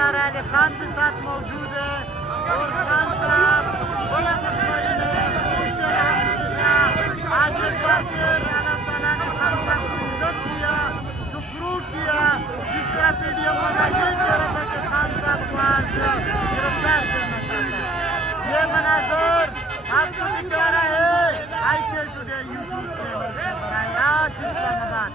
इफ्तार अली खान के साथ मौजूद है और खान साहब बड़ा मुतमईन है, खुश है, अल्हम्दुलिल्लाह। आगे बढ़कर अल्लाह ताला ने खान साहब को इज्जत दिया, सुखरूख किया। जिस तरह पीडीएम वाला यही कह रहा था कि खान साहब को आज गिरफ्तार करना चाहता है। ये मनाजर आपको दिखा रहा है आईपीएल टुडे यूट्यूब चैनल से बराह इस्लामाबाद।